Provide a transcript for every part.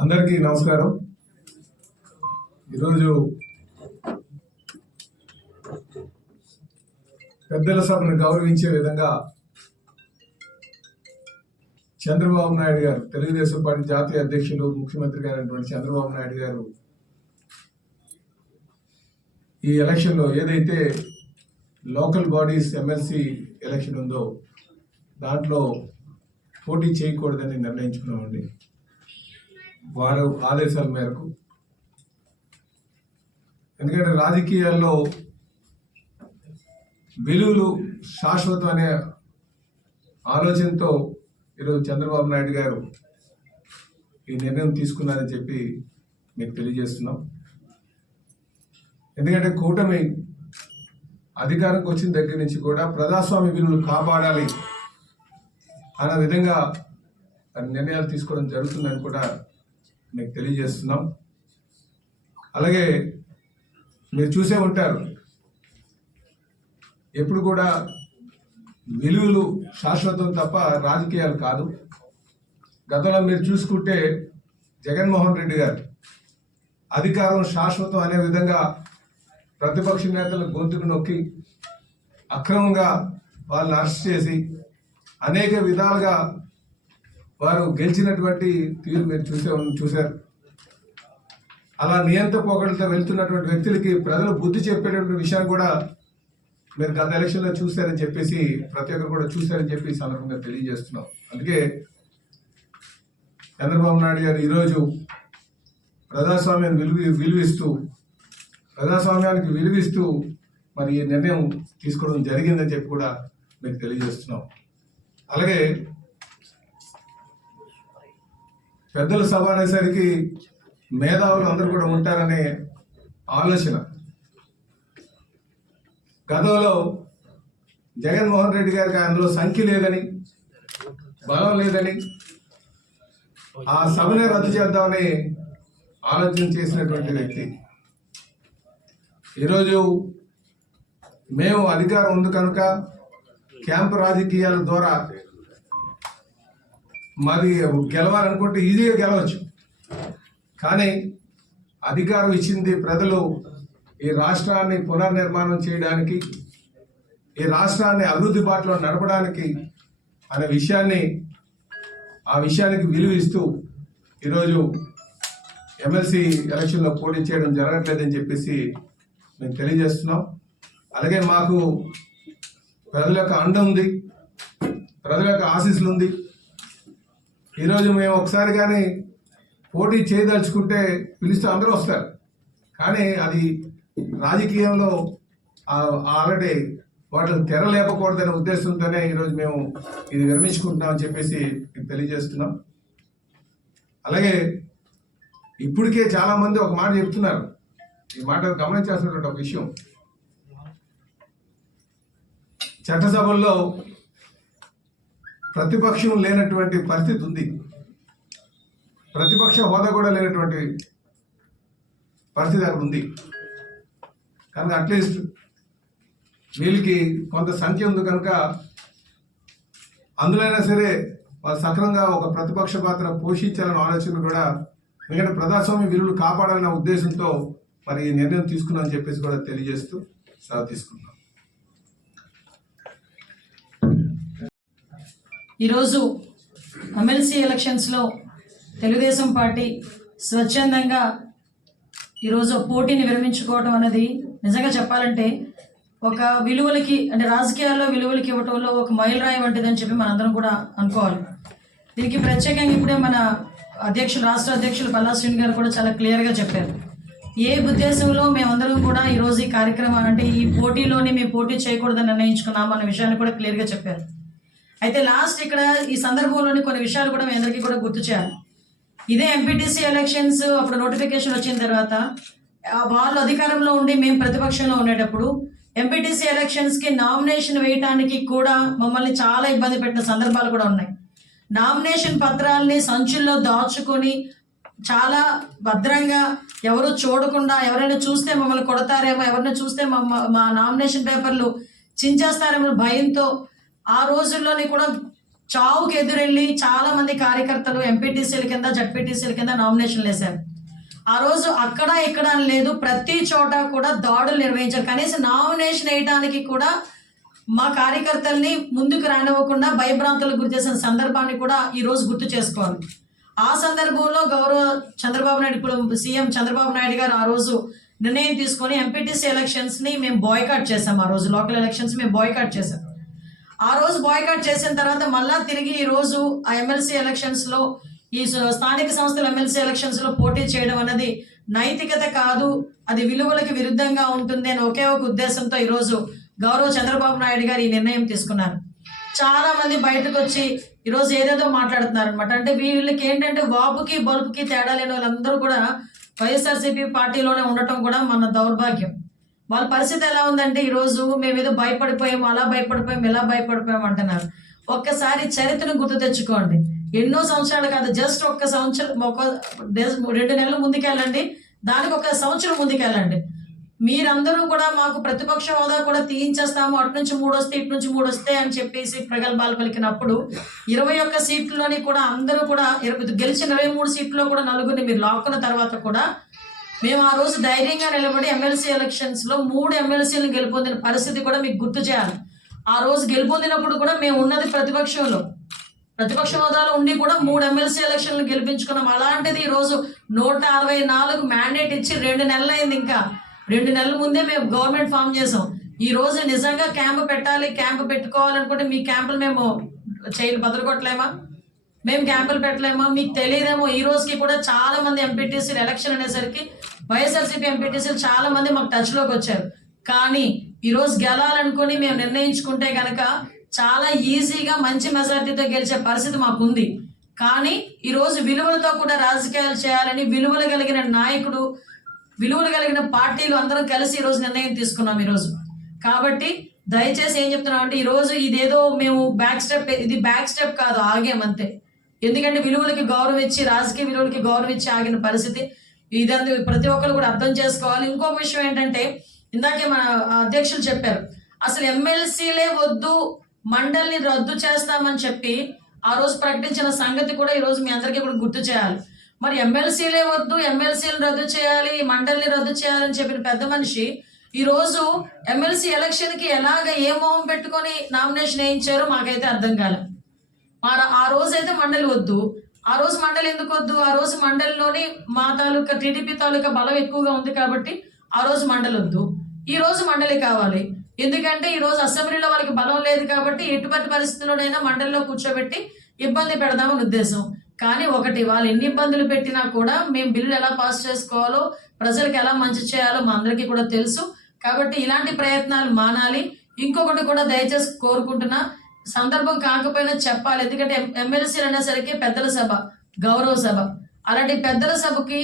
అందరికీ నమస్కారం. ఈరోజు పెద్దల సభను గౌరవించే విధంగా చంద్రబాబు నాయుడు గారు తెలుగుదేశం పార్టీ జాతీయ అధ్యక్షులు ముఖ్యమంత్రి గారైనటువంటి చంద్రబాబు నాయుడు గారు ఈ ఎలక్షన్లో ఏదైతే లోకల్ బాడీస్ ఎమ్మెల్సీ ఎలక్షన్ ఉందో దాంట్లో పోటీ చేయకూడదని నిర్ణయించుకున్నామండి. వారు ఆదేశాల మేరకు. ఎందుకంటే రాజకీయాల్లో విలువలు శాశ్వతం అనే ఆలోచనతో ఈరోజు చంద్రబాబు నాయుడు గారు ఈ నిర్ణయం తీసుకున్నారని చెప్పి మీకు తెలియజేస్తున్నాం. ఎందుకంటే కూటమి అధికారంకి వచ్చిన దగ్గర నుంచి కూడా ప్రజాస్వామ్య విలువలు కాపాడాలి ఆయన విధంగా నిర్ణయాలు తీసుకోవడం జరుగుతుందని కూడా మీకు తెలియజేస్తున్నాం. అలాగే మీరు చూసే ఉంటారు. ఎప్పుడు కూడా విలువలు శాశ్వతం తప్ప రాజకీయాలు కాదు. గతంలో మీరు చూసుకుంటే జగన్మోహన్ రెడ్డి గారు అధికారం శాశ్వతం అనే విధంగా ప్రతిపక్ష నేతల గొంతుకు నొక్కి అక్రమంగా వాళ్ళని అరెస్ట్ చేసి అనేక విధాలుగా వారు గెలిచినటువంటి తీరు మీరు చూసే చూశారు. అలా నియంత పోకడలతో వెళ్తున్నటువంటి వ్యక్తులకి ప్రజలు బుద్ధి చెప్పేటువంటి విషయాన్ని కూడా మీరు గత ఎలక్షన్లో చూశారని చెప్పేసి ప్రతి ఒక్కరు కూడా చూశారని చెప్పి సందర్భంగా తెలియజేస్తున్నాం. అందుకే చంద్రబాబు నాయుడు గారు ఈరోజు ప్రజాస్వామ్యాన్ని విలువ విలువిస్తూ ప్రజాస్వామ్యానికి విలువిస్తూ మరి ఈ నిర్ణయం తీసుకోవడం జరిగిందని చెప్పి కూడా మీకు తెలియజేస్తున్నాం. అలాగే పెద్దల సభ అనేసరికి మేధావులు అందరూ కూడా ఉంటారనే ఆలోచన. గతంలో జగన్మోహన్ రెడ్డి గారికి అందులో సంఖ్య లేదని బలం లేదని ఆ సభనే రద్దు చేద్దామని ఆలోచన చేసినటువంటి వ్యక్తి. ఈరోజు మేము అధికారం ఉంది కనుక క్యాంప్ రాజకీయాల ద్వారా మాది గెలవాలనుకుంటే ఈజీగా గెలవచ్చు. కానీ అధికారం ఇచ్చింది ప్రజలు ఈ రాష్ట్రాన్ని పునర్నిర్మాణం చేయడానికి ఈ రాష్ట్రాన్ని అభివృద్ధి బాటలో నడపడానికి అనే విషయాన్ని ఆ విషయానికి విలువ ఇస్తూ ఈరోజు ఎమ్మెల్సీ ఎలక్షన్లో పోటీ చేయడం జరగట్లేదని చెప్పేసి మేము తెలియజేస్తున్నాం. అలాగే మాకు ప్రజల యొక్క అండ ఉంది ప్రజల యొక్క ఆశీస్సులు ఉంది ఈరోజు మేము ఒకసారి కానీ పోటీ చేయదలుచుకుంటే పిలిస్తే అందరూ వస్తారు. కానీ అది రాజకీయంలో ఆల్రెడీ వాటిని తెరలేపకూడదనే ఉద్దేశంతోనే ఈరోజు మేము ఇది విరమించుకుంటున్నామని చెప్పేసి మీకు తెలియజేస్తున్నాం. అలాగే ఇప్పటికే చాలామంది ఒక మాట చెప్తున్నారు. ఈ మాట గమనించాల్సినటువంటి ఒక విషయం. చట్టసభల్లో ప్రతిపక్షం లేనటువంటి పరిస్థితి ఉంది. ప్రతిపక్ష హోదా కూడా లేనటువంటి పరిస్థితి అక్కడ ఉంది. కనుక అట్లీస్ట్ వీళ్ళకి కొంత సంఖ్య ఉంది కనుక అందులైనా సరే వాళ్ళు సక్రంగా ఒక ప్రతిపక్ష పాత్ర పోషించాలనే ఆలోచన కూడా ఎందుకంటే ప్రజాస్వామ్య విలువలు కాపాడాలనే ఉద్దేశంతో మరి ఈ నిర్ణయం తీసుకున్నామని చెప్పేసి కూడా తెలియజేస్తూ సెలవు తీసుకున్నాం ఈరోజు ఎమ్మెల్సీ ఎలక్షన్స్లో తెలుగుదేశం పార్టీ స్వచ్ఛందంగా ఈరోజు పోటీని విరమించుకోవడం అనేది నిజంగా చెప్పాలంటే ఒక విలువలకి అంటే రాజకీయాల్లో విలువలకి ఇవ్వటంలో ఒక మైలురాయి వంటిదని చెప్పి మనందరం కూడా అనుకోవాలి. దీనికి ప్రత్యేకంగా ఇప్పుడే మన అధ్యక్షులు రాష్ట్ర అధ్యక్షులు పల్లా శ్రీని గారు కూడా చాలా క్లియర్గా చెప్పారు. ఏ ఉద్దేశంలో మేమందరం కూడా ఈరోజు ఈ కార్యక్రమం అంటే ఈ పోటీలోనే మేము పోటీ చేయకూడదని నిర్ణయించుకున్నాం అన్న విషయాన్ని కూడా క్లియర్గా చెప్పారు. అయితే లాస్ట్ ఇక్కడ ఈ సందర్భంలోని కొన్ని విషయాలు కూడా మీ అందరికీ కూడా గుర్తు చేయాలి. ఇదే ఎంపీటీసీ ఎలక్షన్స్ అప్పుడు నోటిఫికేషన్ వచ్చిన తర్వాత ఆ వాళ్ళు అధికారంలో ఉండి మేము ప్రతిపక్షంలో ఉండేటప్పుడు ఎంపీటీసీ ఎలక్షన్స్కి నామినేషన్ వేయటానికి కూడా మమ్మల్ని చాలా ఇబ్బంది పెట్టిన సందర్భాలు కూడా ఉన్నాయి. నామినేషన్ పత్రాల్ని సంచుల్లో దాచుకొని చాలా భద్రంగా ఎవరు చూడకుండా ఎవరైనా చూస్తే మమ్మల్ని కొడతారేమో ఎవరైనా చూస్తే మమ్మ మా నామినేషన్ పేపర్లు చించేస్తారేమో భయంతో ఆ రోజుల్లోని కూడా చావుకి ఎదురెళ్ళి చాలా మంది కార్యకర్తలు ఎంపీటీసీల కింద జడ్పీటీసీల కింద నామినేషన్లు వేశారు. ఆ రోజు అక్కడ ఇక్కడ లేదు ప్రతి చోట కూడా దాడులు నిర్వహించారు. కనీసం నామినేషన్ వేయడానికి కూడా మా కార్యకర్తల్ని ముందుకు రానివ్వకుండా భయభ్రాంతులకు గురి చేసిన సందర్భాన్ని కూడా ఈరోజు గుర్తు చేసుకోవాలి. ఆ సందర్భంలో గౌరవ చంద్రబాబు నాయుడు ఇప్పుడు సీఎం చంద్రబాబు నాయుడు గారు ఆ రోజు నిర్ణయం తీసుకొని ఎంపీటీసీ ఎలక్షన్స్ని మేము బాయ్కాట్ చేసాం ఆ రోజు లోకల్ ఎలక్షన్స్ మేము బాయ్కాట్ చేసాం ఆ రోజు బాయ్కాట్ చేసిన తర్వాత మళ్ళా తిరిగి ఈ రోజు ఆ ఎమ్మెల్సీ ఎలక్షన్స్లో ఈ స్థానిక సంస్థల ఎమ్మెల్సీ ఎలక్షన్స్లో పోటీ చేయడం అనేది నైతికత కాదు అది విలువలకి విరుద్ధంగా ఉంటుంది అని ఒకే ఒక ఉద్దేశంతో ఈరోజు గౌరవ చంద్రబాబు నాయుడు గారు ఈ నిర్ణయం తీసుకున్నారు. చాలా మంది బయటకు వచ్చి ఈరోజు ఏదేదో మాట్లాడుతున్నారు అనమాట అంటే వీళ్ళకి ఏంటంటే వాపుకి బల్బుకి తేడా లేని వాళ్ళందరూ కూడా వైఎస్ఆర్సీపీ పార్టీలోనే ఉండటం కూడా మన దౌర్భాగ్యం. వాళ్ళ పరిస్థితి ఎలా ఉందంటే ఈరోజు మేమేదో మేము ఏదో భయపడిపోయాము అలా భయపడిపోయాం ఇలా భయపడిపోయాం అంటున్నారు. ఒక్కసారి చరిత్రను గుర్తు తెచ్చుకోండి. ఎన్నో సంవత్సరాలు కాదు జస్ట్ ఒక్క సంవత్సరం ఒక రెండు నెలలు ముందుకెళ్ళండి. దానికి ఒక సంవత్సరం ముందుకెళ్ళండి. మీరందరూ కూడా మాకు ప్రతిపక్ష హోదా కూడా తీయించేస్తాము. అటు నుంచి మూడు వస్తే ఇటు నుంచి మూడు వస్తే అని చెప్పేసి ప్రగల్భాలు పలికినప్పుడు ఇరవై ఒక్క సీట్లోని కూడా అందరూ కూడా ఇరవై గెలిచిన ఇరవై మూడు సీట్లో కూడా నలుగురిని మీరు లాక్కున్న తర్వాత కూడా మేము ఆ రోజు ధైర్యంగా నిలబడి ఎమ్మెల్సీ ఎలక్షన్స్లో మూడు ఎమ్మెల్సీలను గెలుపొందిన పరిస్థితి కూడా మీకు గుర్తు చేయాలి. ఆ రోజు గెలుపొందినప్పుడు కూడా మేము ఉన్నది ప్రతిపక్షంలో. ప్రతిపక్ష హోదాలో ఉండి కూడా మూడు ఎమ్మెల్సీ ఎలక్షన్లు గెలిపించుకున్నాం. అలాంటిది ఈ రోజు నూట అరవై నాలుగు మ్యాండేట్ ఇచ్చి రెండు నెలలు అయింది ఇంకా. రెండు నెలల ముందే మేము గవర్నమెంట్ ఫామ్ చేసాం. ఈ రోజు నిజంగా క్యాంపు పెట్టాలి క్యాంపు పెట్టుకోవాలనుకుంటే మీ క్యాంపులు మేము చేయలు బదలగొట్టలేమా మేము క్యాంపులు పెట్టలేమో మీకు తెలియదేమో ఈ రోజుకి కూడా చాలా మంది ఎంపీటీసీలు ఎలక్షన్ అనేసరికి వైఎస్ఆర్సీపీ ఎంపీటీసీలు చాలా మంది మాకు టచ్లోకి వచ్చారు. కానీ ఈ రోజు గెలాలనుకుని మేము నిర్ణయించుకుంటే కనుక చాలా ఈజీగా మంచి మెజార్టీతో గెలిచే పరిస్థితి మాకుంది. కానీ ఈ రోజు విలువలతో కూడా రాజకీయాలు చేయాలని విలువలు కలిగిన నాయకుడు విలువలు కలిగిన పార్టీలు అందరం కలిసి ఈరోజు నిర్ణయం తీసుకున్నాం ఈరోజు కాబట్టి దయచేసి ఏం చెప్తున్నాం అంటే ఇదేదో మేము బ్యాక్ స్టెప్ ఇది బ్యాక్ స్టెప్ కాదు ఆగేమంతే అంతే. ఎందుకంటే విలువలకి గౌరవం ఇచ్చి రాజకీయ విలువలకి గౌరవం ఇచ్చి ఆగిన పరిస్థితి. ఇదంతా ప్రతి ఒక్కరు కూడా అర్థం చేసుకోవాలి. ఇంకొక విషయం ఏంటంటే ఇందాకే మన అధ్యక్షులు చెప్పారు అసలు ఎమ్మెల్సీలే వద్దు మండలిని రద్దు చేస్తామని చెప్పి ఆ రోజు ప్రకటించిన సంగతి కూడా ఈరోజు మీ అందరికీ కూడా గుర్తు చేయాలి. మరి ఎమ్మెల్సీలే వద్దు ఎమ్మెల్సీలు రద్దు చేయాలి మండలిని రద్దు చేయాలని చెప్పిన పెద్ద మనిషి ఈ రోజు ఎమ్మెల్సీ ఎలక్షన్కి ఎలాగ ఏ మొహం పెట్టుకొని నామినేషన్ వేయించారో మాకైతే అర్థం కాలేదు మరి ఆ రోజు అయితే మండలి వద్దు. ఆ రోజు మండలి ఎందుకు వద్దు? ఆ రోజు మండలిలోని మా తాలూకా టీడీపీ తాలూకా బలం ఎక్కువగా ఉంది కాబట్టి ఆ రోజు మండలి వద్దు. ఈ రోజు మండలి కావాలి. ఎందుకంటే ఈ రోజు అసెంబ్లీలో వాళ్ళకి బలం లేదు కాబట్టి ఎటువంటి పరిస్థితుల్లోనైనా మండలిలో కూర్చోబెట్టి ఇబ్బంది పెడదామని ఉద్దేశం. కానీ ఒకటి వాళ్ళు ఎన్ని ఇబ్బందులు పెట్టినా కూడా మేము బిల్లు ఎలా పాస్ చేసుకోవాలో ప్రజలకు ఎలా మంచి చేయాలో మా అందరికీ కూడా తెలుసు. కాబట్టి ఇలాంటి ప్రయత్నాలు మానాలి. ఇంకొకటి కూడా దయచేసి కోరుకుంటున్నా సందర్భం కాకపోయినా చెప్పాలి. ఎందుకంటే ఎమ్మెల్సీలు అనేసరికి పెద్దల సభ గౌరవ సభ. అలాంటి పెద్దల సభకి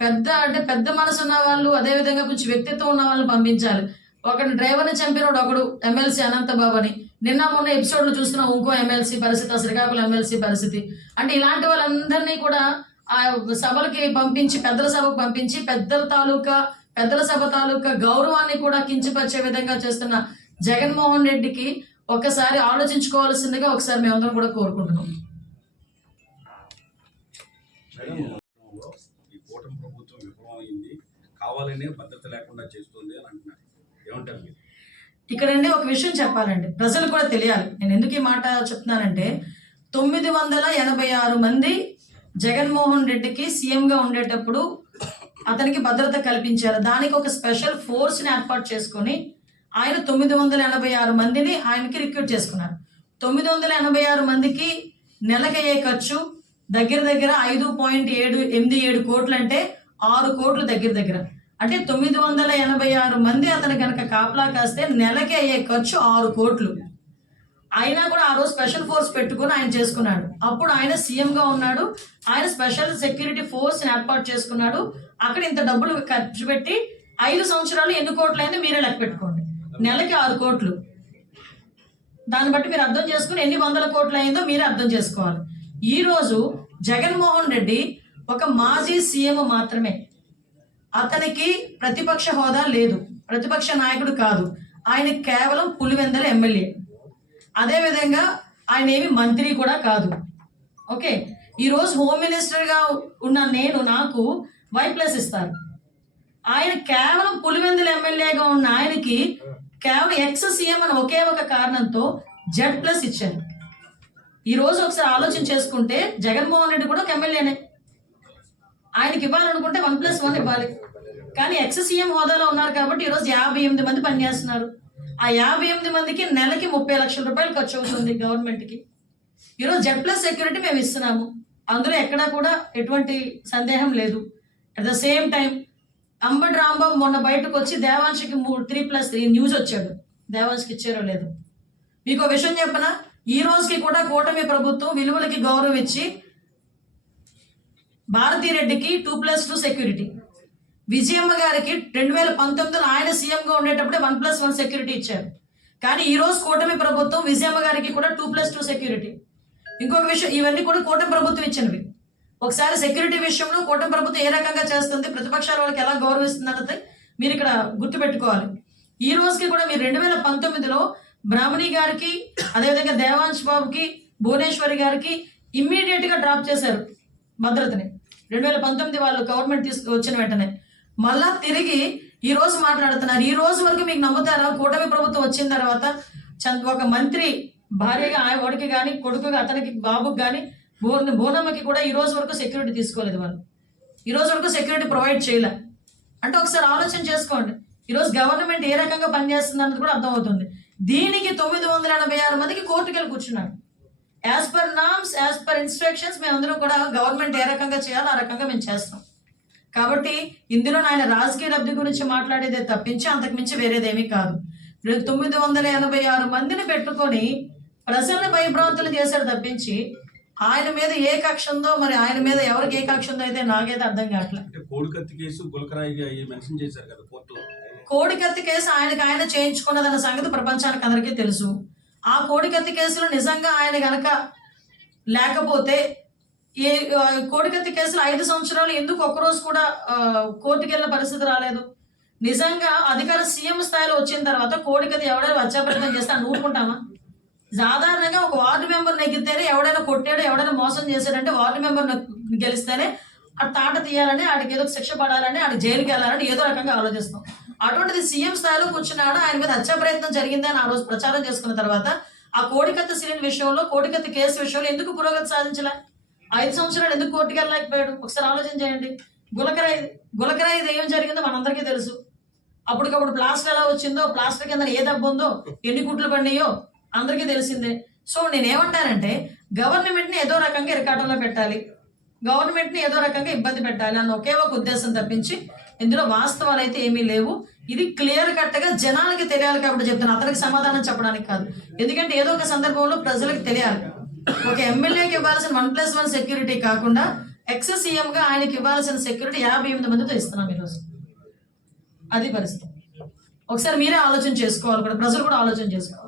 పెద్ద అంటే పెద్ద మనసు ఉన్న వాళ్ళు అదే విధంగా కొంచెం వ్యక్తిత్వం ఉన్న వాళ్ళని పంపించాలి. ఒకటి డ్రైవర్ని చంపినోడు ఒకడు ఎమ్మెల్సీ అనంతబాబు అని. నిన్న మొన్న ఎపిసోడ్లు చూస్తున్నాం ఇంకో ఎమ్మెల్సీ పరిస్థితి శ్రీకాకుళం ఎమ్మెల్సీ పరిస్థితి. అంటే ఇలాంటి వాళ్ళందరినీ కూడా ఆ సభలకి పంపించి పెద్దల సభకు పంపించి పెద్దల తాలూకా పెద్దల సభ తాలూకా గౌరవాన్ని కూడా కించపరిచే విధంగా చేస్తున్న జగన్మోహన్ రెడ్డికి ఒక్కసారి ఆలోచించుకోవాల్సిందిగా ఒకసారి మేమందరం కూడా కోరుకుంటున్నాం. ఈ కూటమి ప్రభుత్వం విఫలమైంది. కావాలనే భద్రత లేకుండా చేస్తుంది అని అంటున్నారు. ఏమంటారు మీరు? ఇక్కడండి ఒక విషయం చెప్పాలండి. ప్రజలు కూడా తెలియాలి. నేను ఎందుకు ఈ మాట చెప్తున్నానంటే తొమ్మిది వందల ఎనభై ఆరు మంది జగన్మోహన్ రెడ్డికి సీఎంగా ఉండేటప్పుడు అతనికి భద్రత కల్పించారు. దానికి ఒక స్పెషల్ ఫోర్స్ని ఏర్పాటు చేసుకొని ఆయన తొమ్మిది వందల ఎనభై ఆరు మందిని ఆయనకి రిక్రూట్ చేసుకున్నారు. తొమ్మిది వందల ఎనభై ఆరు మందికి నెలకయ్యే ఖర్చు? దగ్గర దగ్గర ఐదు పాయింట్ ఏడు ఎనిమిది ఏడు కోట్లు అంటే ఆరు కోట్లు దగ్గర దగ్గర. అంటే తొమ్మిది వందల ఎనభై ఆరు మంది అతను కనుక కాపలా కాస్తే నెలకి అయ్యే ఖర్చు? ఆరు కోట్లు. అయినా కూడా ఆ రోజు స్పెషల్ ఫోర్స్ పెట్టుకుని ఆయన చేసుకున్నాడు. అప్పుడు ఆయన సీఎంగా ఉన్నాడు. ఆయన స్పెషల్ సెక్యూరిటీ ఫోర్స్ ఏర్పాటు చేసుకున్నాడు. అక్కడ ఇంత డబ్బులు ఖర్చు పెట్టి ఐదు సంవత్సరాలు ఎన్ని కోట్లు అయింది మీరే లెక్క పెట్టుకోండి. నెలకి ఆరు కోట్లు. దాన్ని బట్టి మీరు అర్థం చేసుకుని ఎన్ని వందల కోట్లు అయిందో మీరే అర్థం చేసుకోవాలి. ఈరోజు జగన్మోహన్ రెడ్డి ఒక మాజీ సీఎం మాత్రమే. అతనికి ప్రతిపక్ష హోదా లేదు. ప్రతిపక్ష నాయకుడు కాదు. ఆయన కేవలం పులివెందల ఎమ్మెల్యే. అదేవిధంగా ఆయన ఏమి మంత్రి కూడా కాదు. ఓకే? ఈరోజు హోమ్ మినిస్టర్గా ఉన్న నేను నాకు వై ప్లస్ ఇస్తారు. ఆయన కేవలం పులివెందుల ఎమ్మెల్యేగా ఉన్న ఆయనకి కేవలం ఎక్స్ సీఎం అని ఒకే ఒక కారణంతో జెడ్ ప్లస్ ఇచ్చారు ఈ రోజు ఒకసారి ఆలోచన చేసుకుంటే జగన్మోహన్ రెడ్డి కూడా ఒక ఎమ్మెల్యేనే. ఆయనకి ఇవ్వాలనుకుంటే వన్ ప్లస్ వన్ ఇవ్వాలి. కానీ ఎక్స్ సీఎం హోదాలో ఉన్నారు కాబట్టి ఈరోజు యాభై ఎనిమిది మంది పనిచేస్తున్నారు ఆ యాభై ఎనిమిది మందికి నెలకి ముప్పై లక్షల రూపాయలు ఖర్చు అవుతుంది గవర్నమెంట్కి. ఈరోజు జెడ్ ప్లస్ సెక్యూరిటీ మేము ఇస్తున్నాము. అందులో ఎక్కడా కూడా ఎటువంటి సందేహం లేదు. At the same time Ambati Rambabu మొన్న బయటకు వచ్చి దేవాంశకి మూడు త్రీ ప్లస్ త్రీ న్యూస్ వచ్చాడు. దేవాంశకి ఇచ్చారో లేదు. మీకు విషయం చెప్పనా? ఈ రోజుకి కూడా కూటమి ప్రభుత్వం విలువలకి గౌరవం ఇచ్చి భారతీ రెడ్డికి two plus two security Vijayamma గారికి రెండు వేల పంతొమ్మిదిలో ఆయన సీఎంగా ఉండేటప్పుడే వన్ ప్లస్ వన్ సెక్యూరిటీ ఇచ్చారు. కానీ ఈ రోజు కూటమి ప్రభుత్వం విజయమ్మ గారికి కూడా టూ ప్లస్ టూ సెక్యూరిటీ ఇంకొక విషయం ఇవన్నీ కూడా కూటమి ప్రభుత్వం ఇచ్చినవి. ఒకసారి సెక్యూరిటీ విషయంలో కూటమి ప్రభుత్వం ఏ రకంగా చేస్తుంది ప్రతిపక్షాల వాళ్ళకి ఎలా గౌరవిస్తుంది అన్నది మీరు ఇక్కడ గుర్తుపెట్టుకోవాలి. ఈ రోజుకి కూడా మీరు రెండు వేల పంతొమ్మిదిలో బ్రాహ్మణి గారికి అదేవిధంగా దేవాంశ్ బాబుకి భువనేశ్వరి గారికి ఇమ్మీడియట్గా డ్రాప్ చేశారు భద్రతని. రెండు వేల పంతొమ్మిది వాళ్ళు గవర్నమెంట్ తీసుకు వచ్చిన వెంటనే. మళ్ళా తిరిగి ఈ రోజు మాట్లాడుతున్నారు. ఈ రోజు వరకు మీకు నమ్ముతారా? కూటమి ప్రభుత్వం వచ్చిన తర్వాత ఒక మంత్రి భార్యగా ఆయన ఒడికి కానీ కొడుకుగా అతనికి బాబుకి కానీ బోర్ని బోనమ్మకి కూడా ఈ రోజు వరకు సెక్యూరిటీ తీసుకోలేదు వాళ్ళు. ఈ రోజు వరకు సెక్యూరిటీ ప్రొవైడ్ చేయలే. అంటే ఒకసారి ఆలోచన చేసుకోండి. ఈరోజు గవర్నమెంట్ ఏ రకంగా పనిచేస్తుంది అన్నది కూడా అర్థమవుతుంది. దీనికి తొమ్మిది వందల ఎనభై ఆరు మందికి కోర్టుకి వెళ్ళి కూర్చున్నారు as per norms as per instructions మేమందరం కూడా గవర్నమెంట్ ఏ రకంగా చేయాలో ఆ రకంగా మేము చేస్తాం. కాబట్టి ఇందులో ఆయన రాజకీయ లబ్ధి గురించి మాట్లాడేదే తప్పించి అంతకు మించి వేరేదేమీ కాదు. తొమ్మిది వందల ఎనభై ఆరు మందిని పెట్టుకొని ప్రజల్ని భయభ్రాంతులు చేశాడు తప్పించి ఆయన మీద ఏ కక్ష ఉందో మరి ఆయన మీద ఎవరికి ఏ కక్ష ఉందో అయితే నాకైతే అర్థం కావట్లేదు. కోడికత్తి కేసు గులకరాయి మెన్షన్ చేశారు కదా కోర్టులో. కోడికత్తి కేసు ఆయనకి ఆయన చేయించుకున్నదన్న సంగతి ప్రపంచానికి అందరికీ తెలుసు. ఆ కోడికత్తి కేసులో నిజంగా ఆయన గనక లేకపోతే ఏ కోడికత్తి కేసులో ఐదు సంవత్సరాలు ఎందుకు ఒక్కరోజు కూడా కోర్టుకి వెళ్ళిన పరిస్థితి రాలేదు? నిజంగా అధికార సీఎం స్థాయిలో వచ్చిన తర్వాత కోడికత్తి ఎవడైనా వచ్చాప్రయత్నం చేస్తే అని ఊరుకుంటామా సాధారణంగా ఒక వార్డు మెంబర్ నెగ్గితేనే ఎవడైనా కొట్టాడు ఎవడైనా మోసం చేశాడంటే వార్డు మెంబర్ గెలిస్తేనే ఆ తాట తీయాలని ఆడికి ఏదో శిక్ష పడాలని ఆడి జైలుకి వెళ్ళాలని ఏదో రకంగా ఆలోచిస్తాం. అటువంటిది సీఎం స్థాయిలో కూర్చున్నాడు ఆయన మీద హత్యా ప్రయత్నం జరిగిందని ఆ రోజు ప్రచారం చేసుకున్న తర్వాత ఆ కోడికత్త సిలిండర్ విషయంలో కోడికత్త కేసు విషయంలో ఎందుకు పురోగతి సాధించలే? ఐదు సంవత్సరాలు ఎందుకు కోర్టుకి వెళ్ళలేకపోయాడు? ఒకసారి ఆలోచన చేయండి. గులకరాయి గులకరాయి ఏం జరిగిందో మనందరికీ తెలుసు. అప్పటికప్పుడు ప్లాస్టర్ ఎలా వచ్చిందో ప్లాస్టర్ కింద ఏ దెబ్బ ఉందో ఎన్ని కుట్లు పడినాయో అందరికీ తెలిసిందే. సో నేనేమంటానంటే గవర్నమెంట్ని ఏదో రకంగా ఇరకాటంలో పెట్టాలి. గవర్నమెంట్ని ఏదో రకంగా ఇబ్బంది పెట్టాలి అన్న ఒకే ఒక ఉద్దేశం తప్పించి ఇందులో వాస్తవాలు అయితే ఏమీ లేవు. ఇది క్లియర్ కట్గా జనాలకి తెలియాలి కాబట్టి చెప్తాను అతనికి సమాధానం చెప్పడానికి కాదు. ఎందుకంటే ఏదో ఒక సందర్భంలో ప్రజలకు తెలియాలి. ఒక ఎమ్మెల్యేకి ఇవ్వాల్సిన వన్ ప్లస్ వన్ సెక్యూరిటీ కాకుండా ఎక్స్ సీఎం గా ఆయనకి ఇవ్వాల్సిన సెక్యూరిటీ యాభై ఎనిమిది మందితో ఇస్తున్నాం ఈరోజు. అది పరిస్థితి. ఒకసారి మీరే ఆలోచన చేసుకోవాలి కూడా ప్రజలు కూడా ఆలోచన చేసుకోవాలి.